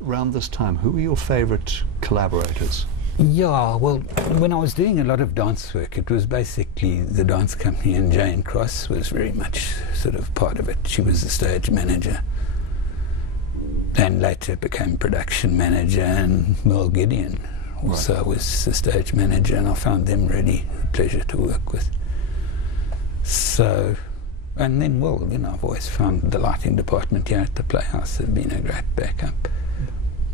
Around this time, who were your favourite collaborators? Yeah, well, when I was doing a lot of dance work, it was basically the dance company, and Jane Cross was very much sort of part of it. She was the stage manager, and later became production manager, and Merle Gideon also was the stage manager, and I found them really a pleasure to work with. So, and then, well, you know, I've always found the lighting department here at the Playhouse has been a great backup.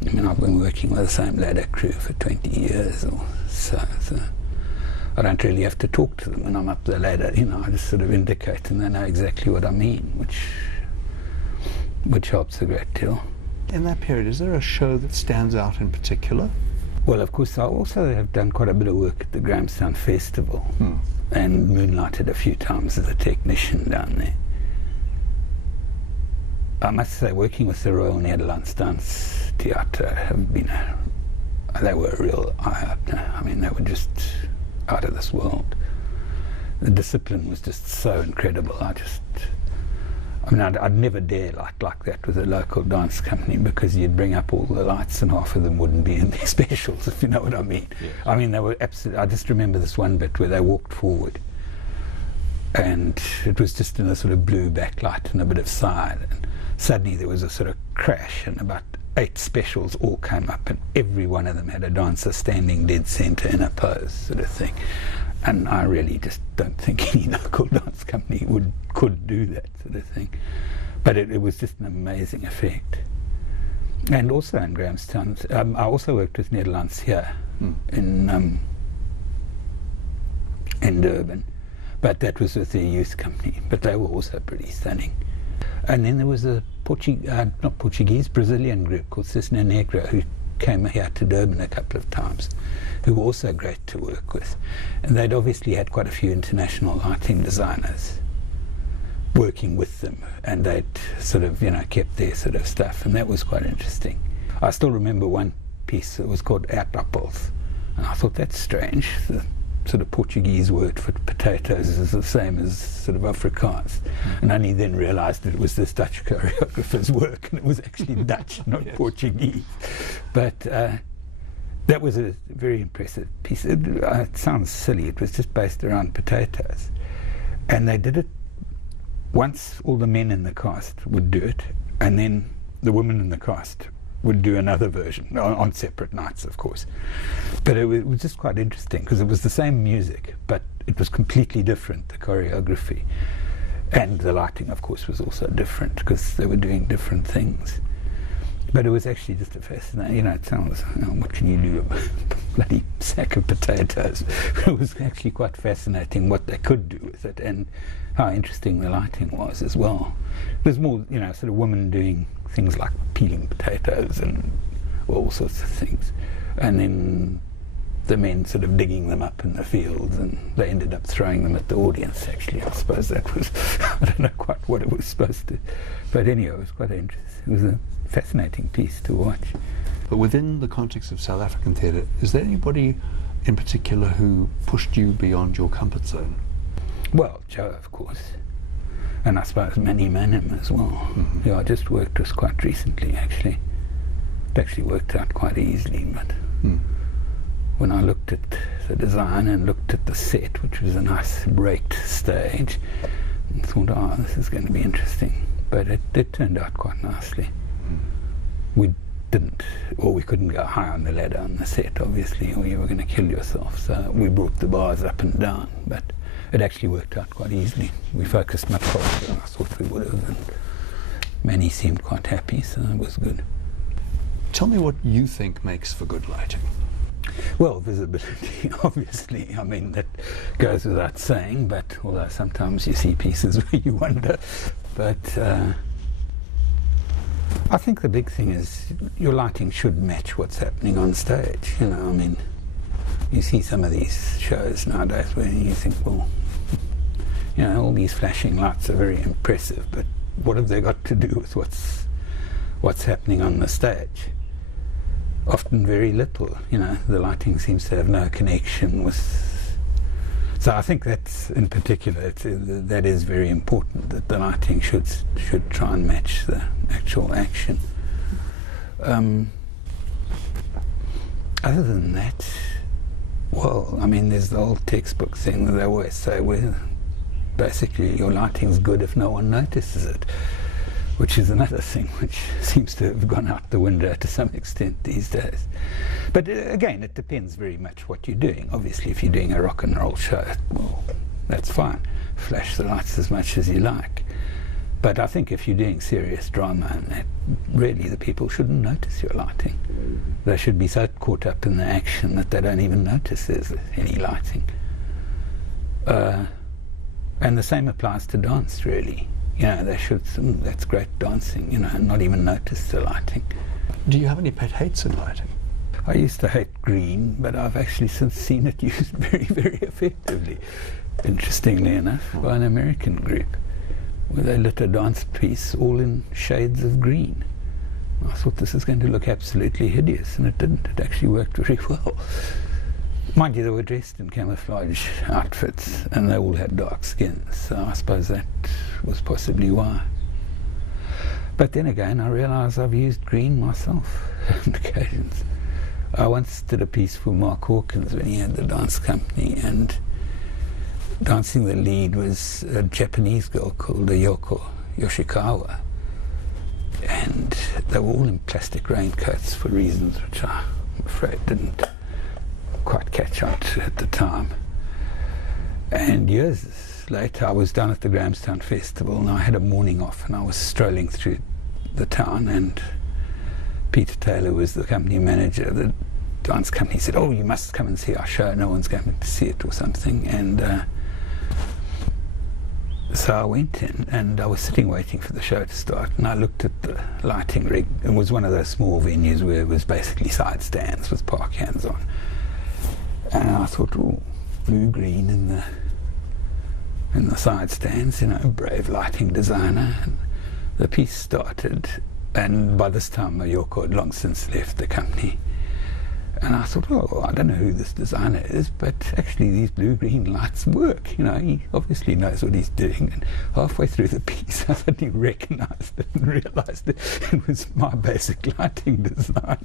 I mean, I've been working with the same ladder crew for 20 years or so, so I don't really have to talk to them when I'm up the ladder, you know, I just sort of indicate and they know exactly what I mean, which helps a great deal. In that period, is there a show that stands out in particular? Well, of course, I also have done quite a bit of work at the Grahamstown Festival and moonlighted a few times as a technician down there. I must say, working with the Royal Netherlands Dance Theatre have been they were a real eye-opener. I mean, they were just out of this world. The discipline was just so incredible. I'd never dare like that with a local dance company, because you'd bring up all the lights and half of them wouldn't be in their specials, if you know what I mean. Yes. I mean, they were absolutely, I just remember this one bit where they walked forward and it was just in a sort of blue backlight and a bit of side, and suddenly there was a sort of crash and about 8 specials all came up and every one of them had a dancer standing dead centre in a pose sort of thing. And I really just don't think any local dance company could do that sort of thing. But it was just an amazing effect. And also in Grahamstown, I also worked with Netherlands here in Durban. But that was with their youth company. But they were also pretty stunning. And then there was a Brazilian group called Cisne Negro, who came here to Durban a couple of times, who were also great to work with. And they'd obviously had quite a few international lighting designers working with them, and they'd sort of, you know, kept their sort of stuff, and that was quite interesting. I still remember one piece that was called aardappels, and I thought, that's strange. The sort of Portuguese word for potatoes is the same as sort of Afrikaans, and only then realized that it was this Dutch choreographer's work, and it was actually Dutch, not Portuguese. But that was a very impressive piece. It sounds silly, it was just based around potatoes, and they did it once. All the men in the cast would do it, and then the women in the cast would do another version on separate nights, of course. But it was just quite interesting, because it was the same music, but it was completely different, the choreography. And the lighting, of course, was also different, because they were doing different things. But it was actually just a fascinating, you know, it sounds, you know, what can you do about a bloody sack of potatoes? It was actually quite fascinating what they could do with it, and how interesting the lighting was as well. It was more, you know, sort of women doing things like peeling potatoes and all sorts of things, and then the men sort of digging them up in the fields, and they ended up throwing them at the audience. Actually, I suppose that was, I don't know quite what it was supposed to, but anyway, it was quite interesting. It was a fascinating piece to watch. But within the context of South African theatre, is there anybody in particular who pushed you beyond your comfort zone? Well, Joe, of course. And I suppose Manny Manham as well. Yeah, I just worked with quite recently, actually. It actually worked out quite easily, but when I looked at the design and looked at the set, which was a nice raked stage, I thought, oh, this is going to be interesting. But it turned out quite nicely. We couldn't go high on the ladder on the set, obviously, or you were going to kill yourself. So we brought the bars up and down, but it actually worked out quite easily. We focused much faster than I thought we would have, and Manny seemed quite happy, so it was good. Tell me what you think makes for good lighting. Well, visibility, obviously. I mean, that goes without saying, but although sometimes you see pieces where you wonder. But I think the big thing is your lighting should match what's happening on stage. You know, I mean, you see some of these shows nowadays where you think, well, you know, all these flashing lights are very impressive, but what have they got to do with what's happening on the stage? Often very little. You know, the lighting seems to have no connection with. So I think that's, in particular, that is very important, that the lighting should try and match the actual action. Other than that, well, I mean, there's the old textbook thing that they always say, well, basically your lighting's good if no one notices it, which is another thing which seems to have gone out the window to some extent these days. But again, it depends very much what you're doing. Obviously, if you're doing a rock and roll show, well, that's fine. Flash the lights as much as you like. But I think if you're doing serious drama, and really the people shouldn't notice your lighting. They should be so caught up in the action that they don't even notice there's any lighting. And the same applies to dance, really. You know, they should, that's great dancing, you know, and not even notice the lighting. Do you have any pet hates in lighting? I used to hate green, but I've actually since seen it used very, very effectively, interestingly enough, by an American group, where they lit a dance piece all in shades of green. I thought this is going to look absolutely hideous, and it didn't. It actually worked very well. Mind you, they were dressed in camouflage outfits, and they all had dark skins, so I suppose that was possibly why. But then again, I realised I've used green myself on occasions. I once did a piece for Mark Hawkins when he had the dance company, and dancing the lead was a Japanese girl called Yoko Yoshikawa, and they were all in plastic raincoats for reasons which I'm afraid didn't quite catch on to at the time. And years later, I was down at the Grahamstown Festival, and I had a morning off, and I was strolling through the town, and Peter Taylor was the company manager of the dance company. He said, "Oh, you must come and see our show, no one's going to see it," or something. And so I went in, and I was sitting waiting for the show to start, and I looked at the lighting rig. It was one of those small venues where it was basically side stands with park hands on. And I thought, oh, blue-green in the side stands, you know, brave lighting designer. And the piece started, and by this time Yoko had long since left the company. And I thought, oh, I don't know who this designer is, but actually these blue-green lights work. You know, he obviously knows what he's doing. And halfway through the piece, I suddenly recognised it and realised it was my basic lighting design.